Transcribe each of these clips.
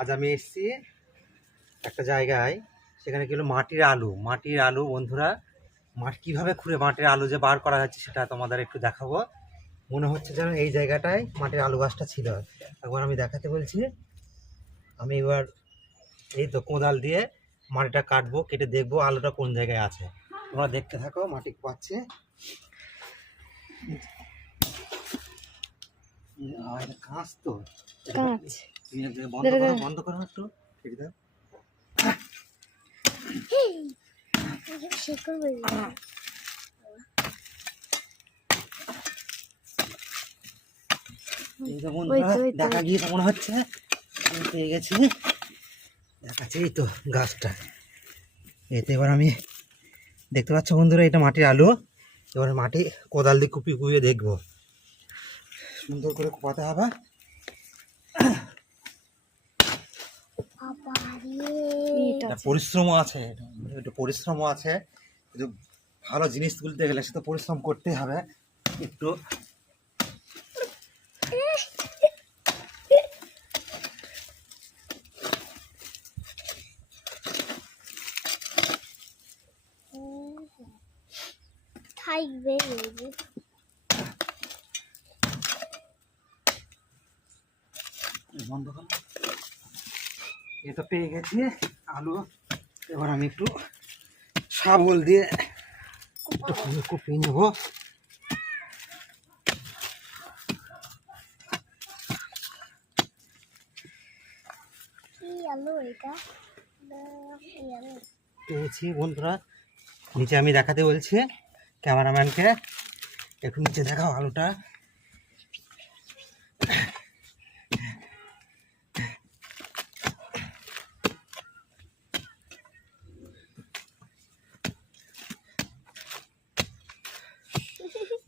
আজ আমি এসেছি একটা জায়গায়, সেখানে কি হলো মাটির আলু বন্ধুরা। মাটি কীভাবে খুঁড়ে মাটির আলু যে বার করা যাচ্ছে সেটা তোমাদের একটু দেখাবো। মনে হচ্ছে যেন এই জায়গাটায় মাটির আলু গাছটা ছিল। একবার আমি দেখাতে বলছি। আমি এবার এই তো কোদাল দিয়ে মাটিটা কাটবো, কেটে দেখবো আলুটা কোন জায়গায় আছে। তোমরা দেখতে থাকো মাটি পাচ্ছে। কাঁচ তো কাঁচ বন্ধ করো একটু, কেটে দাও। দেখা গিয়ে মনে হচ্ছে আমি পেয়ে গেছি। দেখাচ্ছি এই তো গাছটা। এতে এবার আমি দেখতে পাচ্ছ বন্ধুরা, এটা মাটির আলু। এবার মাটি কোদাল দিয়ে কুপিয়ে দেখবো, সুন্দর করে কোপাতে হবে। পরিশ্রমও আছে, একটু পরিশ্রমও আছে। কিন্তু ভালো জিনিস তুলতে গেলে সে তো পরিশ্রম করতেই হবে একটু। বন্ধ করো। এ তো পেয়ে গেছি আলু। এবার আমি একটু শাবল দিয়ে একটু কুপিয়ে নেব। পেয়েছি বন্ধুরা, নিচে আমি দেখাতে বলছি ক্যামেরাম্যানকে, একটু নিচে দেখাও আলুটা।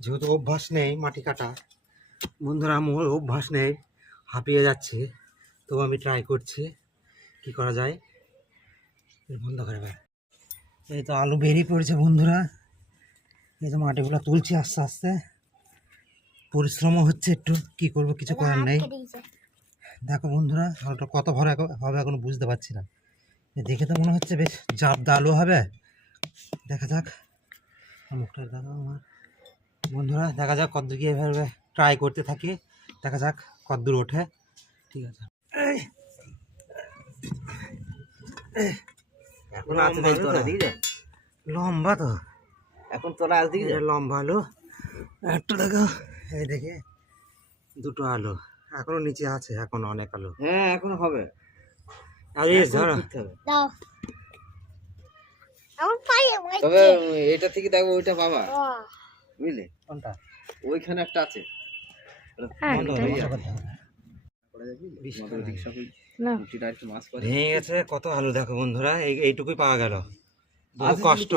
যেহেতু অভ্যাস নেই মাটি কাটা বন্ধুরা, আমার অভ্যাস নেই, হাঁপিয়ে যাচ্ছে, তবু আমি ট্রাই করছি কি করা যায়। বন্ধ করে বের। এই তো আলু বেরিয়ে পড়েছে বন্ধুরা। এই তো মাটিগুলো তুলছি আস্তে আস্তে। পরিশ্রমও হচ্ছে একটু, কি করব, কিছু করার নেই। দেখো বন্ধুরা আলুটা কত ভরা হবে এখনো বুঝতে পারছি না। দেখে তো মনে হচ্ছে বেশ জাবদা আলু হবে। দেখা যাক, মুখটা দেখো আমার বন্ধুরা, দেখা যাক কতদূর কি এভাবে ট্রাই করতে থাকি, দেখা যাক কতদূর ওঠে। ঠিক আছে, এখন লম্বা তো, এখন তোলা আজ দিকে লম্বা আলু একটু দেখো। এই দেখে দুটো আলু এখনো নিচে আছে, এখনো অনেক আলু। হ্যাঁ এখনো হবে। তবে এটা থেকে দেখো ওইটা বাবা, বুঝলে কোনটা, ওইখানে একটা আছে। ভেঙে গেছে কত আলু দেখো বন্ধুরা, এইটুকুই পাওয়া গেল। বহু কষ্ট,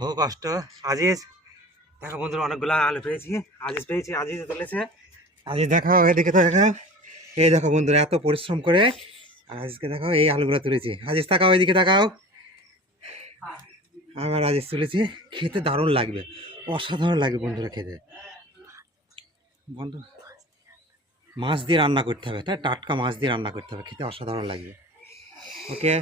বহু কষ্ট। আজিজ দেখো বন্ধুরা, অনেকগুলো আলু পেয়েছি। আজিজ তুলেছে। আজিজ দেখাও, এদিকে তো দেখাও। এই দেখো বন্ধুরা, এত পরিশ্রম করে আজিজকে দেখাও, এই আলুগুলো তুলেছি। আজিজ তাকাও, এদিকে তাকাও। আমার আজিজ তুলেছি, খেতে দারুণ লাগবে, অসাধারণ লাগবে বন্ধুরা খেতে। বন্ধু মাছ দিয়ে রান্না করতে হবে, তাই টাটকা মাছ দিয়ে রান্না করতে হবে, খেতে অসাধারণ লাগবে। ওকে।